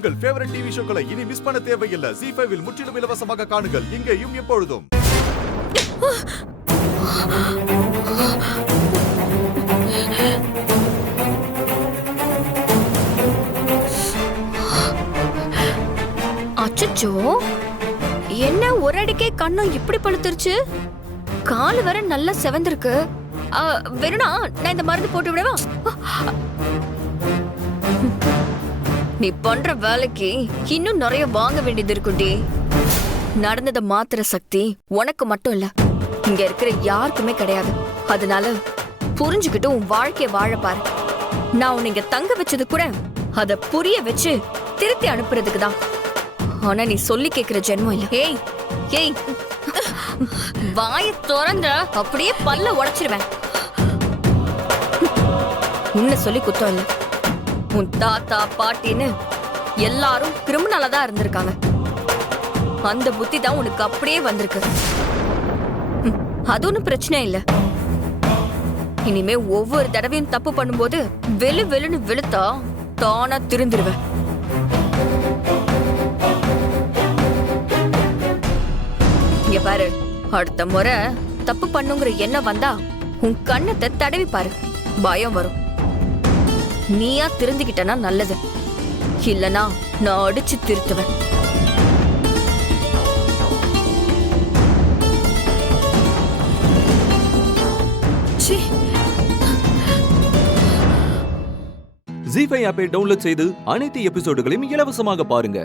உங்கள் favourite TV ஷோக்களை இனி miss பண்ண தேவையில்லை. ZEE5 இல் முற்றிலும் இலவசமாக காணுங்கள். இங்கேயும் எப்பொழுதும். அச்சச்சோ, என்ன ஒரு அடிக்கே கண்ணும் இப்படி பழுத்துருச்சு? கால் வர நல்லா செவந்திருக்கு. வேணும்னா நான் இந்த மருந்து போட்டு விடவா? நீ பண்ற வேலைக்கு இன்னும் நிறைய வாங்க வேண்டியது இருக்குடி. நடந்ததை மாத்திர சக்தி உனக்கு மட்டும் இல்ல, இங்க இருக்கிற யாருக்குமே கிடையாது. அதனால புரிஞ்சுக்கிட்டு உன் வாழ்க்கைய வாழ பாரு. நான் உன்னை இங்க தங்க வச்சது கூட அத புரிய வச்சு திருத்தி அனுப்புறதுக்கு தான். ஆனா நீ சொல்லி கேக்குற ஜென்மம் இல்ல. ஏய் ஏய், வாய திறந்த அப்படியே பல்ல உடைச்சிருவேன். உன்னை சொல்லி குத்தம் இல்ல. உன் தாத்தா பாட்டின்னு எல்லாரும் கிரிமினலா தான் இருந்திருக்காங்க. அந்த புத்தி தான் உனக்கு அப்படியே வந்திருக்கு. அது ஒன்னும் பிரச்சனை இல்ல. இனிமே ஒவ்வொரு தடவையும் தப்பு பண்ணும்போது வெளு வெளுன்னு வெளுத்தா தானா திருந்துருவேன். இங்க பாரு, அடுத்த முறை தப்பு பண்ணுங்கிற எண்ணம் வந்தா உன் கண்ணத்தை தடவி பாரு, பயம் வரும். நீயா திருந்திக்கிட்டனா நல்லது, இல்லனா நான் அடிச்சு திருத்துவேன். ZEE5 ஆப்பை டவுன்லோட் செய்து அனைத்து எபிசோடுகளையும் இலவசமாக பாருங்க.